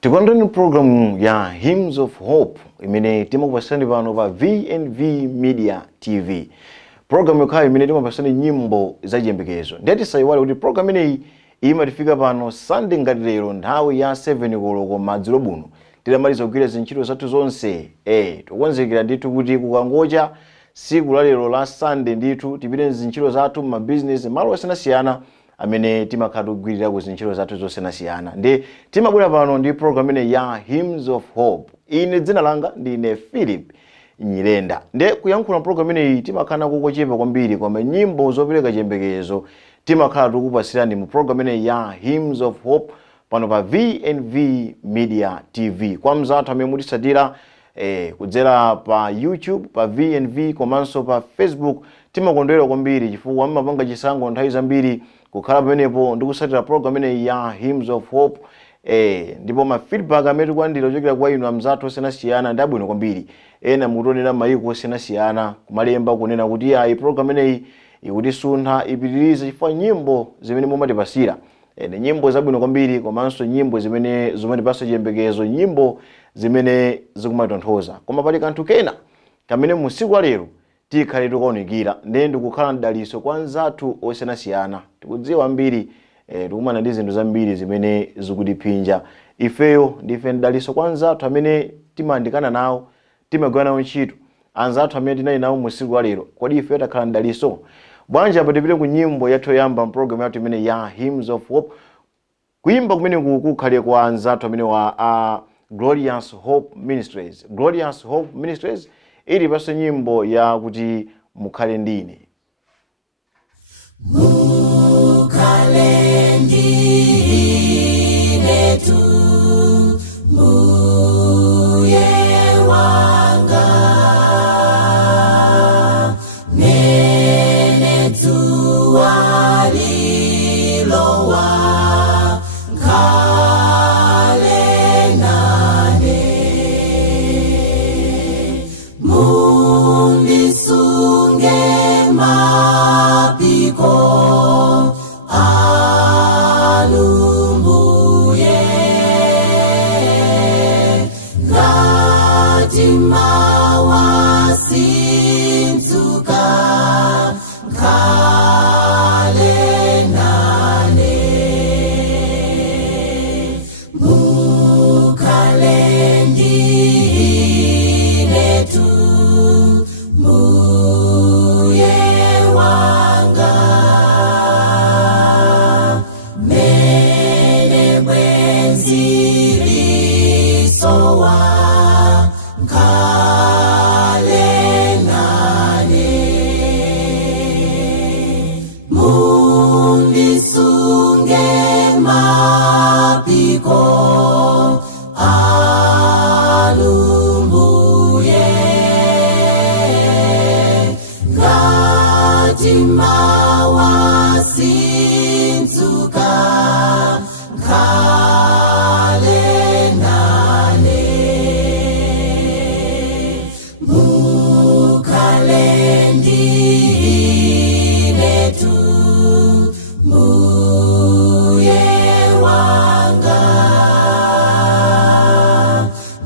Tikondoni program ya Hymns of Hope imene timakupasani pano pa VNV Media TV. Program yokhayo imene timakupasani nyimbo za chiyembekezo. Ndiyati sayiwale kuti program ineyi imatifika pano Sunday ngati lero nthawi ya 7 koloko madzulo buno. Tidamaliza kugwira zintchito zathu zonse. Tikukonzekera ndithu kuti kukangocha siku la lero la Sunday ndithu tipite zintchito zathu ma business malo osiyanasiyana amene timakhala kugwirira ku zintchito zathu zosiyanasiyana. Ndi timabwera pano ndi program ine ya Hymns of Hope. Ine dzina langa ndine Philip Nyirenda. Ndi kuyankhula program ineyi timakhala kukochepa kwambiri koma nyimbo zopereka chiyembekezo timakhala tikupasirani mu program ine ya Hymns of Hope pano pa VNV Media TV. Kwa mzathu amene mutisatira kudzera pa YouTube, pa VNV komanso pa Facebook, timakondwera kwambiri chifukwa mmapanga chisankho nthawi zambiri kukhala pamenepo ndikusatira program ine ya Hymns of Hope. Ndipo ma feedback amene tikulandira kuchokera kwa inu amzathu osiyanasiyana ndi abwino kwambiri. Ena mukutonera mayiko osiyanasiyana kumalemba kunena kuti iyi program ineyi ikutisuntha ipitirize chifukwa nyimbo zimene mumatipasira nyimbo zabwino kwambiri komanso nyimbo zimene zimatipasa chiyembekezo, nyimbo zimene zikumatonthoza. Koma pali kanthu kena kamene musiku wa lero tikhale tikuwunikira ndi ndikukhala mdaliso kwa anzathu osiyanasiyana. Tikudziwa ambiri tikumana ndi zinthu zambiri zimene zikutiphinja. Ifeyo ndife mdaliso kwa anzathu amene timayandikana nawo, timagwira nawo ntchito, anzathu amene tinali nawo musiku wa lero. Kodi ife takhala mdaliso? Bwanji apa tipite ku nyimbo yathu yoyamba program yathu imene ya Hymns of Hope. Kuimba kumene kukhale kwa anzathu amene wa Glorious Hope Ministries. Glorious Hope Ministries ili pase nyimbo ya kuti mukhale ndine. Mukhale ndine tu, Mbuye wanga, mene dzuwa lilowa, khale nane. Mundisunge mapiko alumbuye, ngati mawasinzuka, khale nane. Mukhale ndine tu, Mbuye wanga, mene bwenzi lisowa, khale nane. Mundisunge mapiko alumbuye, ngati mawasinzuka, khale nane. Mukhale ndine tu, Mbuye wanga,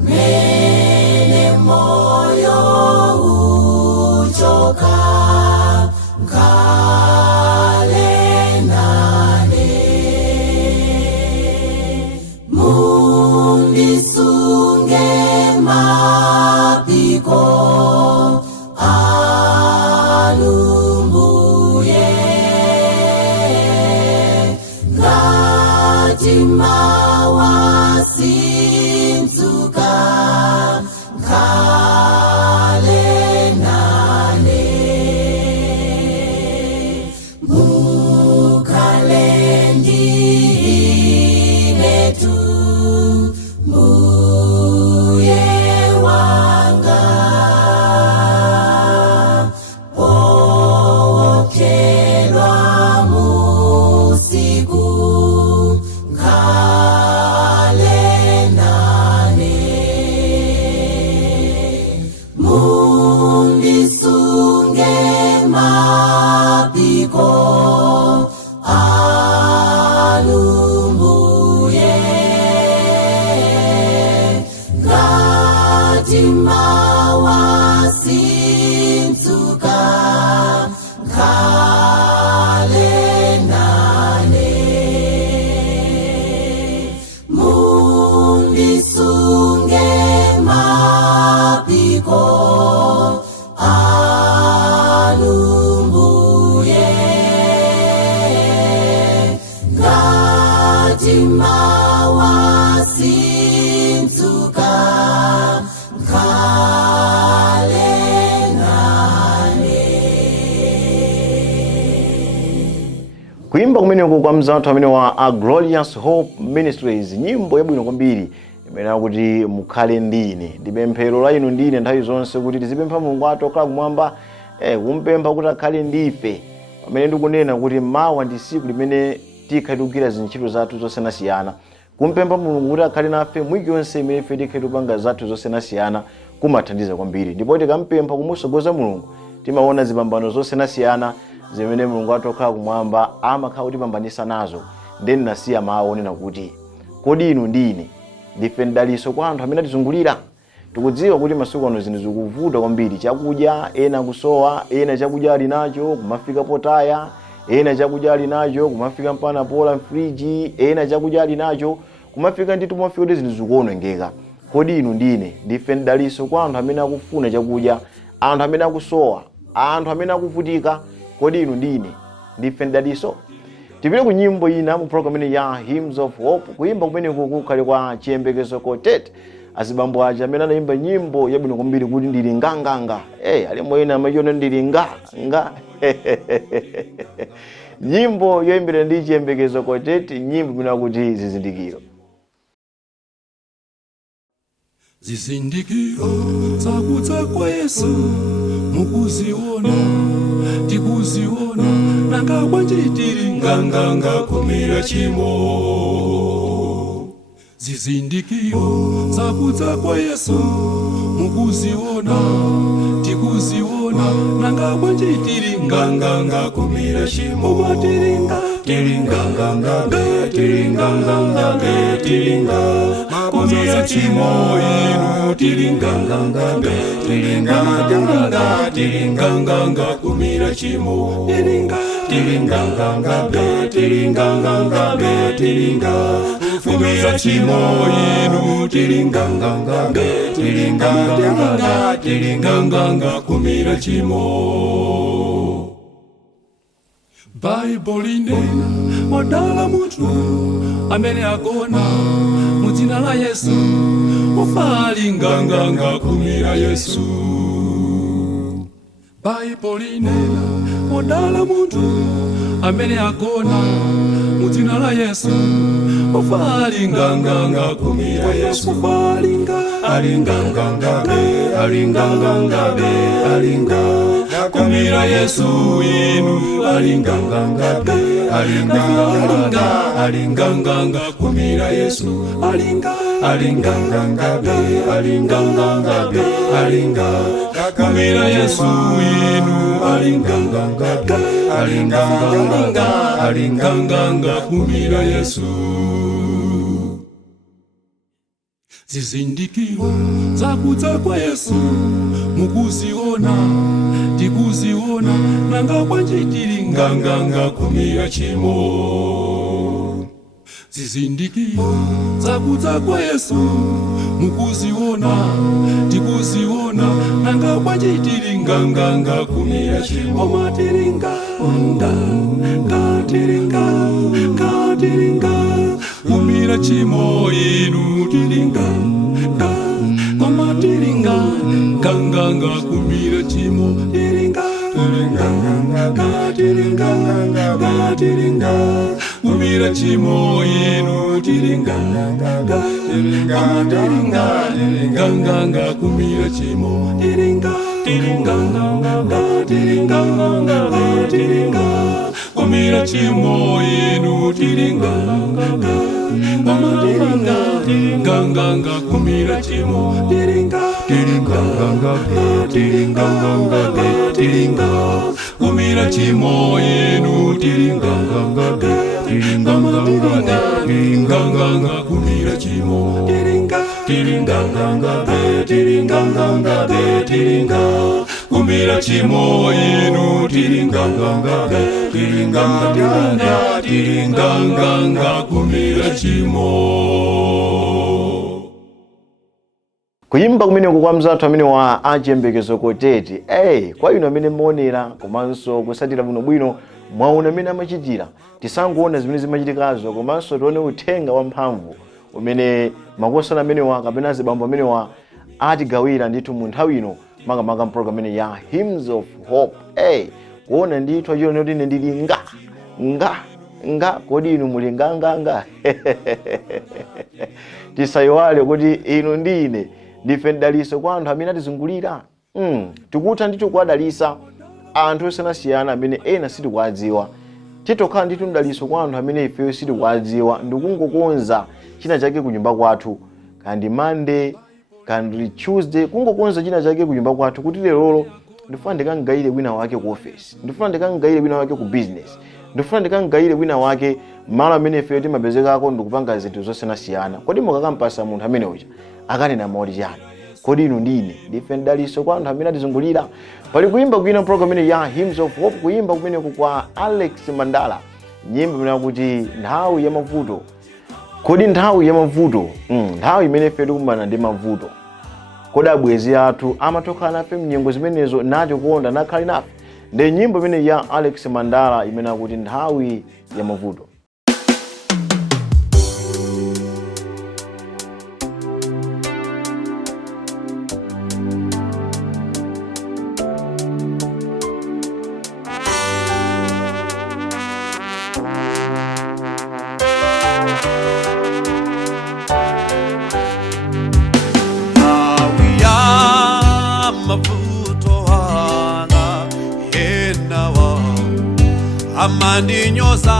mene moyo uchoka, khale nane. Mundisunge mapiko alumbuye, ngati mawasinzuka, khale nane. Mukhale ndine tu, Mbuye wanga, pokelwa musiku, khale nane. Mundisunge mapiko mtima wasinzuka nkhale nane. Kuimba kumeneko kwa mzathu amene wa A Glorious Hope Ministries, nyimbo yabwino kwambiri imene kuti mukhale ndine. Ndipemphero la inu ndine nthawi zonse kuti tizipempha Mulungu athu okhala kumwamba kumpempha kuti akhale ndife. Pamene ndikunena kuti mawa ndi tsiku limene tikhatukira zintchito zathu zosiyanasiyana, kumpempha Mulungu kuti akhale nafe mwiki yonse imene ife tikhatupanga zathu zosiyanasiyana kumathandiza kwambiri. Ndipo tikampempha kumusogoza Mulungu timaona zipambano zosiyanasiyana zimene Mulungu athu okhala kumwamba amakhala kutipambanisa nazo. Ndeni nasiya mawu onena kuti kodi inu ndine ndife mdaliso kwa anthu amene atizungulira. Tikudziwa kuti masiku ano zinthu zikuvuta kwambiri, chakudya ena kusowa, ena chakudya ali nacho kumafika potaya, ena chakudya ali nacho kumafika mpana pola mfriji, ena chakudya ali nacho kumafika ndithu kumafika kuti zinthu zikuonongeka. Kodi inu ndine ndife mdaliso kwa anthu amene akufuna chakudya, anthu amene akusowa, anthu amene akuvutika. Kodi inu ndine ndife mdaliso? Tipite ku nyimbo ina mu program ine ya Hymns of Hope. Kuimba kumene kukhale kwa Chiyembekezo Quartet. Azibambo aja amene anaimba nyimbo yabwino kwambiri kuti ndili nganganga. Alimo ena amayiona ndili nga. Nyimbo yoimbira ndi Chiyembekezo Quartet, nyimbo imene kuti zizindikiro. Zizindikiro zakudza kwa Yesu mukuziona, tikuziona nanga bwanji tili nganganga kumira chimo. Zizindikiro zakudza kwa Yesu mukuziona, tikuziona nanga bwanji tili nganganga kumira chimo. Tilinganganga kumira chimo inu, tilinganganga kumira chimo, tilinganganga kumira chimo inu, tilinganganga kumira chimo. Bible inena wadala munthu amene agona mudzina la Yesu ufali nganganga kumira Yesu. Bible inena wadala munthu amene agona mudzina la Yesu ufali nganganga kumira Yesu. Alinganganga kumira Yesu inu, alinganganga kumira Yesu, alinganganga kumira Yesu inu, alinganganga kumira Yesu. Zizindikiro zakudza kwa Yesu mukuziona, tikuziona nanga bwanji tili nganganga kumira chimo. Zizindikiro zakudza kwa Yesu mukuziona, tikuziona nanga bwanji tili nganganga kumira chimo. Kumira chimo inu, tilinganga nganganga kumira chimo, kumira chimo inu, tilinganga kumira chimo, kumira chimo inu, tilinganga kumira chimo, kumira chimo inu, tilinganga kumira chimo, kumira chimo inu, tilinganga kumira chimo. Kuimba kumeneko kwa mzathu amene wa Chiyembekezo Quartet. Kwa inu amene muonera komanso kusatira bwinobwino mwaona amene amachitira, tisangoona zimene zimachitikazo komanso tione uthenga wamphamvu umene makosana amenewa kapena azibambo amenewa atigawira ndithu mu nthawi ino makamaka program imene ya Hymns of Hope. Kuona ndithu achilone kuti ine ndili nga kodi inu muli nga tisayiwale kuti inu ndine ndife mdaliso kwa anthu amene atizungulira. Tikutha ndithu kuwadalisa anthu osiyanasiyana amene ena sitikuwadziwa. Titokhala ndithu mdaliso kwa anthu amene ifeyo sitikuwadziwa, ndikungokonza china chake ku nyumba kwathu, kandi Monday kandi Tuesday, kungokonza china chake ku nyumba kwathu kuti lero ndifuna ndikangaire wina wake ku office, ndifuna ndikangaire wina wake ku business, ndifuna ndikangaire wina wake malo amene ifeyo timapezekako ndikupanga zinthu zosiyanasiyana. Kodi mukakampasa munthu amene uja akanena mawu chani? Kodi inu ndine ndife mdaliso kwa anthu amene atizungulira. Pali kuimba kwina program imene ya Hymns of Hope, kuimba kumeneko kwa Alex Mandala, nyimbo imene kuti nthawi ya mavuto. Kodi nthawi ya mavuto, nthawi imene ife tikumana ndi mavuto, kodi abwezi athu amatoka nafe mnyengo zimenezo nati kuonda nakhali nafe? Ndi nyimbo imene ya Alex Mandala imene kuti nthawi ya mavuto. Amandinyoza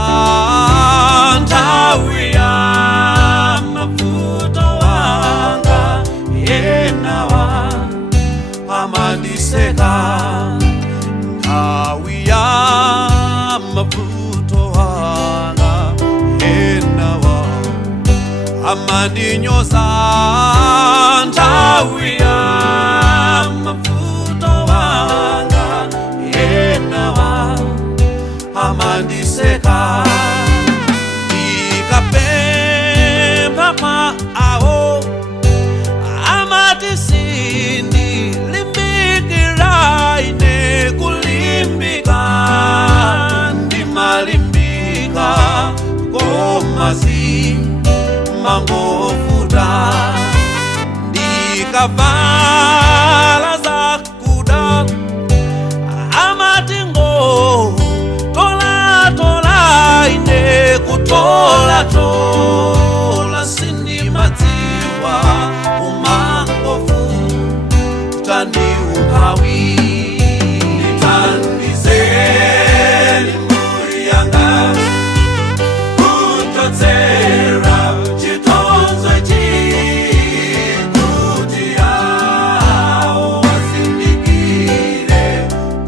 nthawi ya mavuto wanga yenawa, amandiseka nthawi ya mavuto wanga yenawa, amandinyoza nthawi ya mavuto wanga yenawa, amandiseka ikapemba maao amatisindi limbikira ine kulimbika ndimalimbika komazi mangofuta ndikavala zakuda amatingo ine kutola sindi madziwa umangofu tani ukawi nitandizeni mburi yanga kutotsera chitonzo chikuti yao wasindikire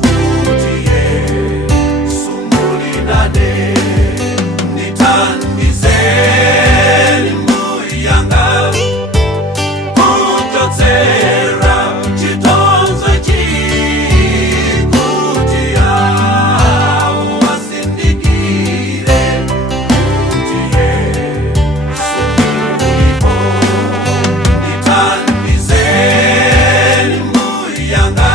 kuti Yesu mulinade. Nitandizeni mburi yanga kutotsera chitonzo chikuti yao wasindikire kuti Yesu mulipo. Nitandizeni mburi yanga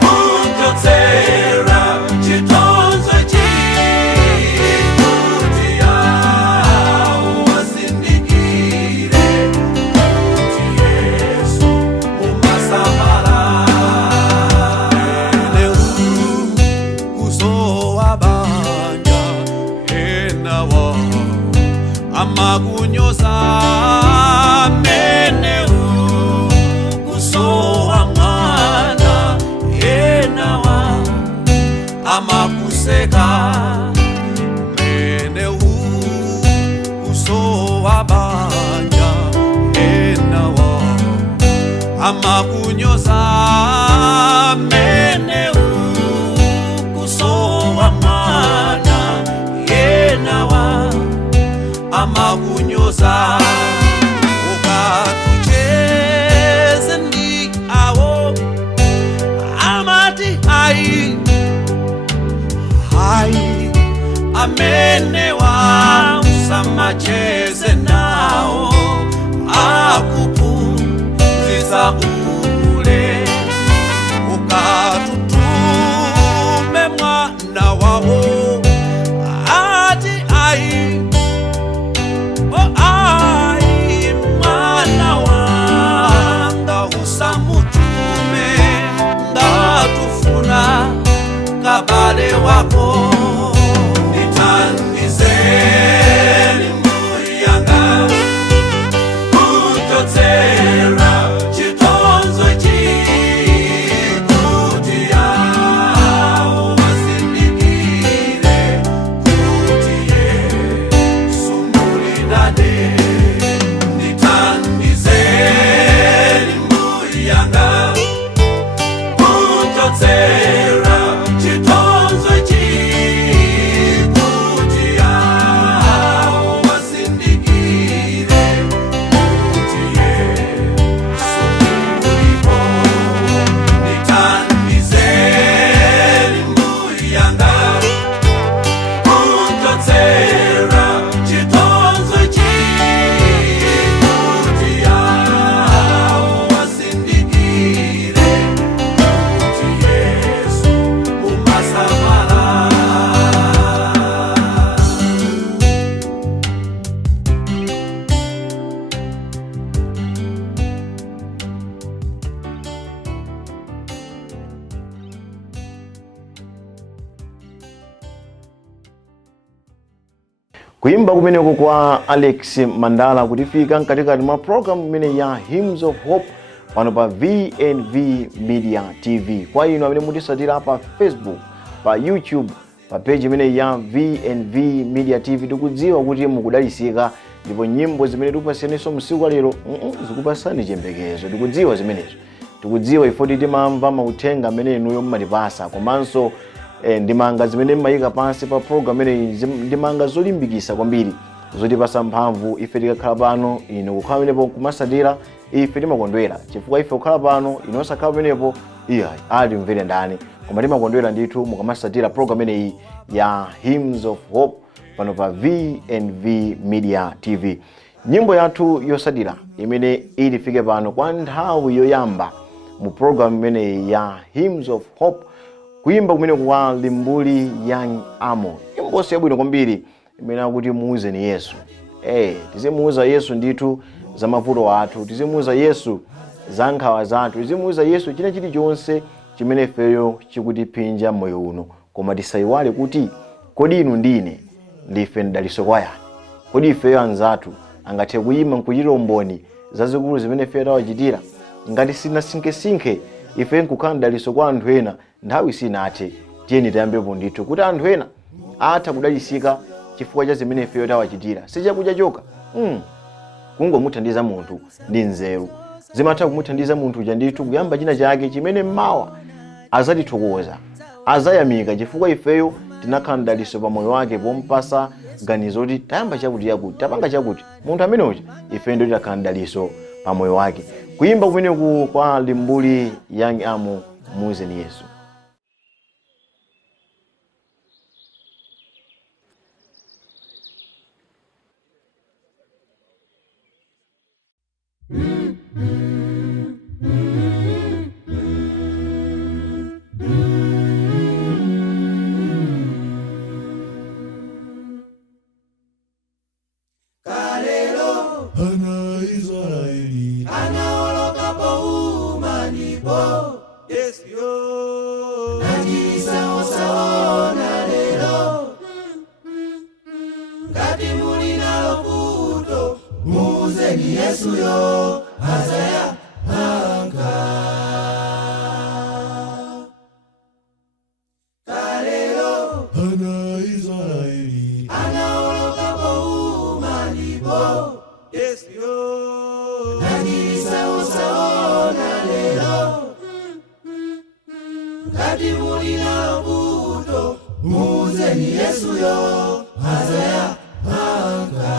kutotsera chitonzo chikuti yao wasindikire kuti Yesu umasabala. Kuzowabanya enawa amakunyoza meneu, kuzowamana enawa amakuseka meneu, kuzowabanya enawa amakunyoza meneu, kuzowamana enawa amakunyoza. Ukatucheze ndi awo amati hai amenewa usamacheze nawo akupunziza ule. Ukatutume mwana wa Kuimba kumeneko kwa Alex Mandala kutifika katika mwa program imene ya Hymns of Hope pano pa VNV Media TV. Kwa inu amene mutisatira pa Facebook, pa YouTube, pa page imene ya VNV Media TV, tikudziwa kuti mukudalisika ndipo nyimbo zimene tikupasenso msiku lero zikupasani chembekezo. Tikudziwa zimenezo. Tikudziwa ifoti timamva mauthenga amene inuyo mmatipasa komanso ndimanga zimene mmayika pansi pa program imene ndimanga zolimbikisa kwambiri zotipasa mphamvu ife tikakhala pano ino kukhala pamenepo kumasatira ife timakondwera chifukwa ife kukhala pano ino osakhala pamenepo ali mvere ndani koma timakondwera ndithu mukamasatira program imeneyi ya Hymns of Hope pano pa VNV Media TV. Nyimbo yathu yosatira imene ilifike pano kwa nthawi yoyamba mu program imene ya Hymns of Hope, kuimba kumene kwa Limbuli Young Amo. Nyimbo yabwino kwambiri imene akuti muuze ni Yesu. Tizimuuza Yesu ndithu za mavuto athu, tizimuuza Yesu za nkhawa zathu, tizimuuza Yesu china chilichonse chimene ifeyo chikutipinja moyo uno. Koma tisayiwale kuti kodi inu ndine ndife ndaliso kwa yani. Kodi ifeyo anzathu angathe kuyima nkuchita umboni zazikulu zimene ifeyo tawachitira. Ngati sinasinke ife nkukhala ndaliso kwa anthu ena nthawi sinathe, tiyeni tayambepo ndithu kuti anthu ena atha kudalisika chifukwa cha zimene ifeyo tawachitira. Sichakudya choka. Kungomuthandiza munthu ndi nzeru. Zimatha kumuthandiza munthu uja ndithu kuyamba china chake chimene mmawa azatithokoza, azayamika chifukwa ifeyo tinakhala ndaliso pa moyo wake pompasa ganizo kuti tayamba chakuti yakuti, tapanga chakuti. Munthu amene uja ifeyo ndo titakhala ndaliso pa moyo wake. Kuimba kumeneku kwa Limbuli Young Amo, muuze ni Yesu. Ana Israeli anaoloka po umanipo. Yes, yo. Najisaosaona lelo ngati muli nalo vuto, muuzeni Yesu yo azaya anga. Kalelo Ana Israeli anaoloka po umanipo. Yes, yo. Najisaosaona lelo ngati muli nalo vuto, muuzeni Yesu yo azaya anga.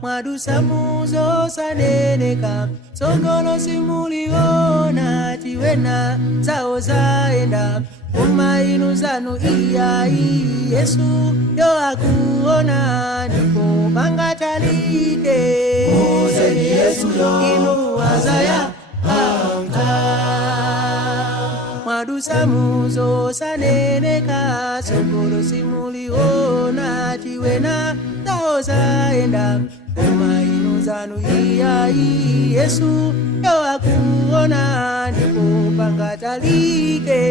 Mwadusa muzo saneneka songolo simuliona tiwena zao zaenda umainu zanu iyai Yesu yo akuona ndipo bangatalike. Muuzeni Yesu yo inu azaya anga. Mwadusa muzo saneneka songolo simuliona tiwena zao zaenda umainu zanu iyai Yesu yo akuona ndipo bangatalike.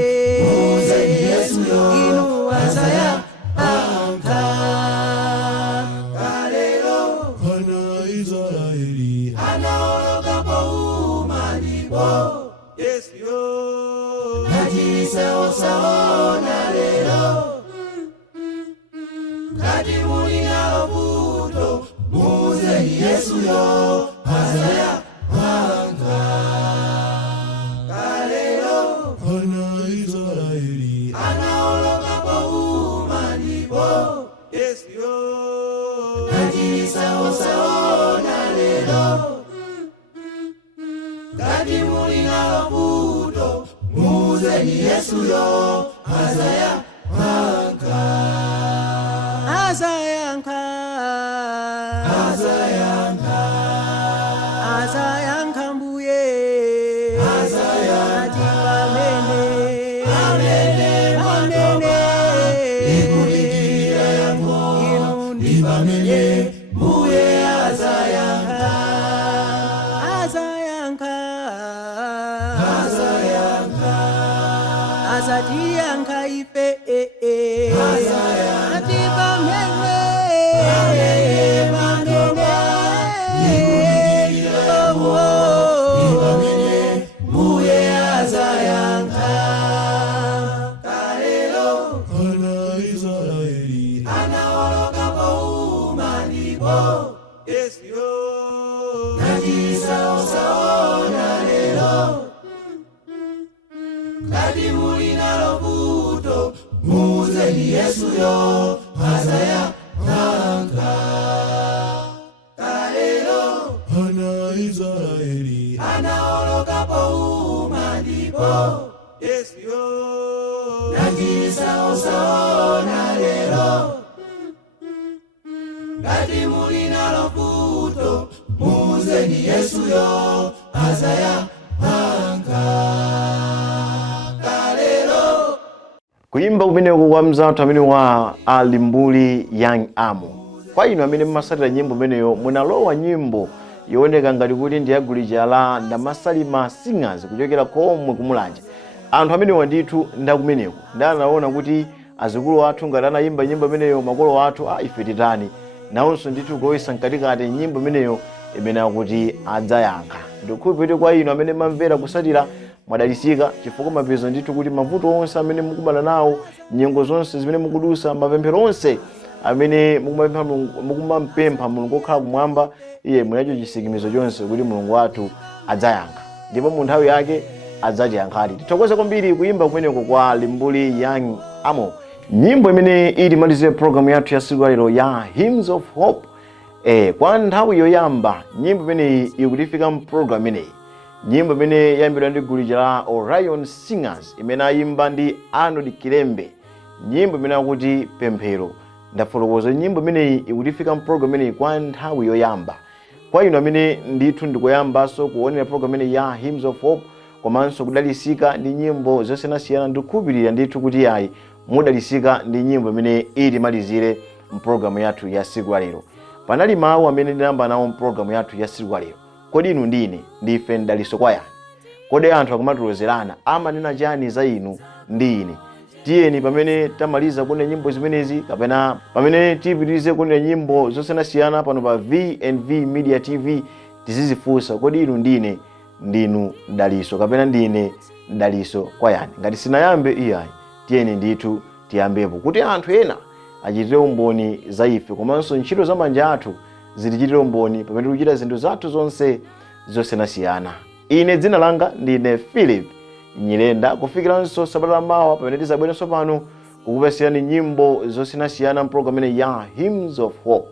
Muuzeni Yesu yo inu azaya anga. kalelo Ana Israeli anaoloka po umanipo. Yes, yo. Najisaosaona lelo ngati muli nalo vuto, muuzeni Yesu yo azaya anga. Kalelo Ana Israeli anaoloka po umanipo. Yes, yo. Najisaosaona lelo ngati muli nalo vuto, muuzeni Yesu yo azaya anga. Azayanka Azayanka mbuye Azayanka Amene Ikulikira yango inu ndibamene mbuye azayanka. Azayanka Azatiyanka ife Azatipa mene Yes, yo. Ngati saona lero, ngati muli nalo vuto, muuzeni Yesu yo azaya yankha. Kalelo Ana Israeli, anaoloka pouma ndipo, Yes, yo. ngati saona lero, ngati muli nalo vuto, muuzeni Yesu yo azaya yankha. Kalelo Kuimba kumeneko kwa mzathu amene wa Alimbuli Young Amo. Kwa inu amene mmasatira nyimbo imeneyo, munalowa nyimbo yooneka ngati kuti ndi yagulijala Ndamasalima Singers kuchokera komwe kumulanje. Anthu amene wandithu ndakumeneko ndanaona kuti azikulu athu ngati anayimba nyimbo imeneyo, makolo athu ife titani nawonso ndithu kuloyesa mkatikati nyimbo imeneyo imene akuti adzayankha. Ndikukhulupirira kwa inu amene mamvera kusatira mwadalisika chifukwa mapeza ndithu kuti mavuto onse amene mukubana nawo, nyengo zonse zimene mukudusa, mapemphero onse amene mukumampempha Mulungu okhala kumwamba, iye munacho chisikimizo chonse kuti Mulungu wathu adzayankha ndipo mu nthawi yake adzatiyankhadi. Tithokoze kwambiri kuimba kumeneko kwa Alimbuli Young Amo, nyimbo imene ili malizire program yathu ya siku lero ya Hymns of Hope. Kwa nthawi yoyamba nyimbo imene ikutifika mu program imeneyi, nyimbo imene yayimbidwa ndi gulu la Orion Singers imene ayimba ndi Arnold Kilembe, nyimbo imene akuti Pemphero. Ndafotokoza nyimbo imene ikutifika mu program imeneyi kwa nthawi yoyamba. Kwa inu amene ndithu ndikuyambanso kuonera program imeneyi ya Hymns of Hope, komanso kudalisika ndi nyimbo zosiyanasiyana, ndikukhulupirira ndithu kuti ayi mudalisika ndi nyimbo imene ili malizire mu program yathu ya siku lero. Panali mawu amene ndinayamba nawo mu program yathu ya siku lero. Kodi inu ndine ndife ndaliso kwa yani? Kodi anthu akumatulozerana amanena chani za inu ndi ine? Tiyeni pamene tamaliza kuona nyimbo zimenezi kapena pamene tipitirize kuona nyimbo zosiyanasiyana pano pa V&V Media TV, tizizifunsa kodi inu ndine ndinu ndaliso kapena ndine ndaliso kwa yani? Ngati sinayambe iyayi, tiyeni ndithu tiyambepo kuti anthu ena achitire umboni za ife, komanso ntchito za manja athu zitichitire umboni pamene tikuchita zinthu zathu zonse zosiyanasiyana. Ine dzina langa ndine Philip Nyirenda, kufikiranso sabata mawa pamene tizabwerenso pano kukupasirani nyimbo zosiyanasiyana mu program imeneyi ya Hymns of Hope.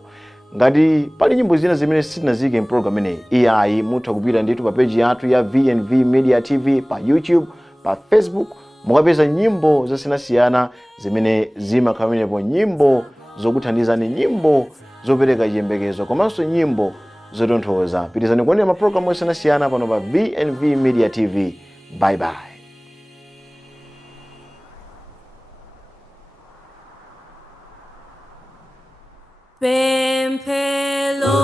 Ngati pali nyimbo zina zimene sitinazike mu program imeneyi, iyayi mutha kupita ndithu pa page yathu ya V&V Media TV pa YouTube, pa Facebook, mukapeza nyimbo zosiyanasiyana zimene zimakhala pamenepo, nyimbo zokuthandizani, nyimbo zopereka chiyembekezo, komanso nyimbo zotonthoza. Pitizani kuonera maprogramu osiyanasiyana pano pa V&V Media TV. Bye bye. Pemphero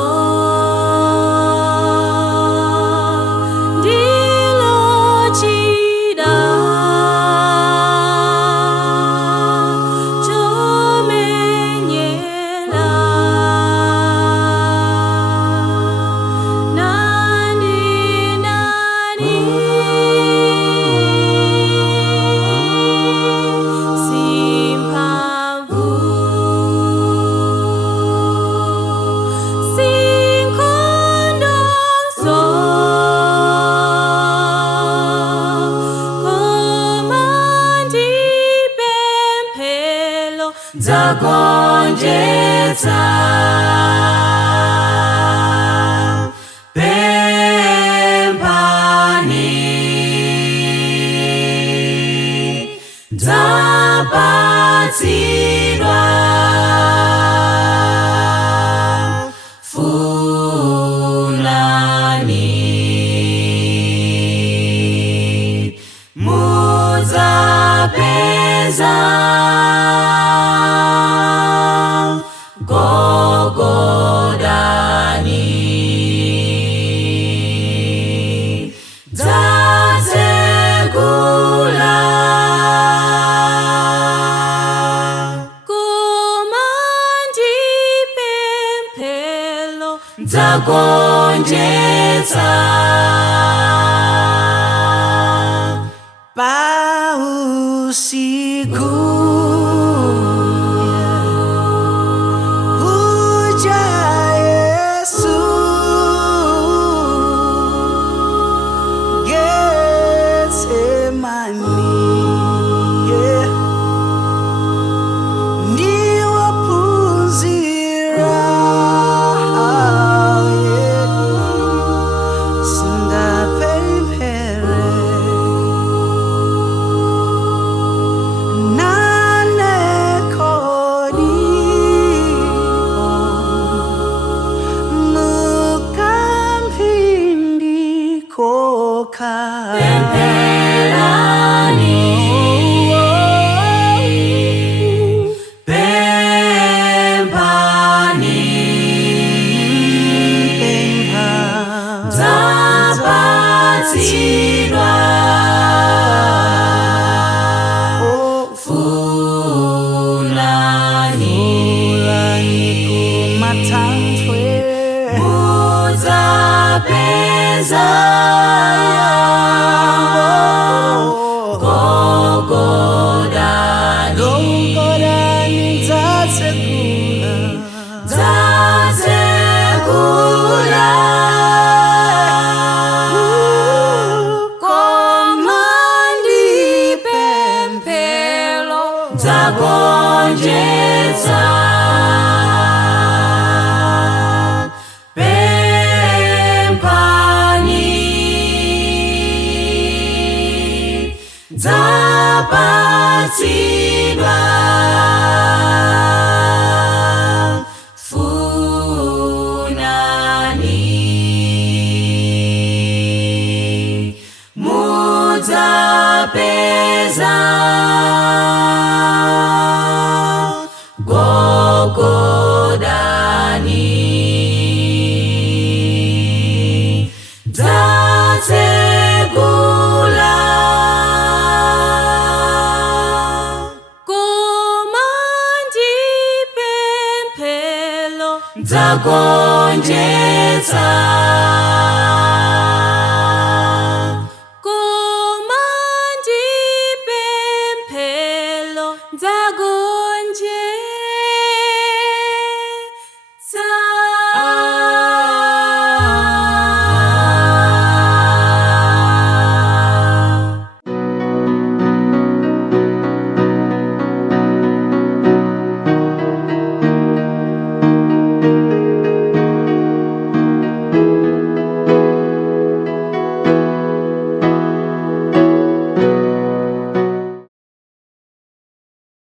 zagonjetsa pempani zapatsidwa funani mudzapeza zagonjetsa pausiku ujaye mupatsidwa funani mudzapeza gogodani dzatsegula komandi pemphero dzagonjetsa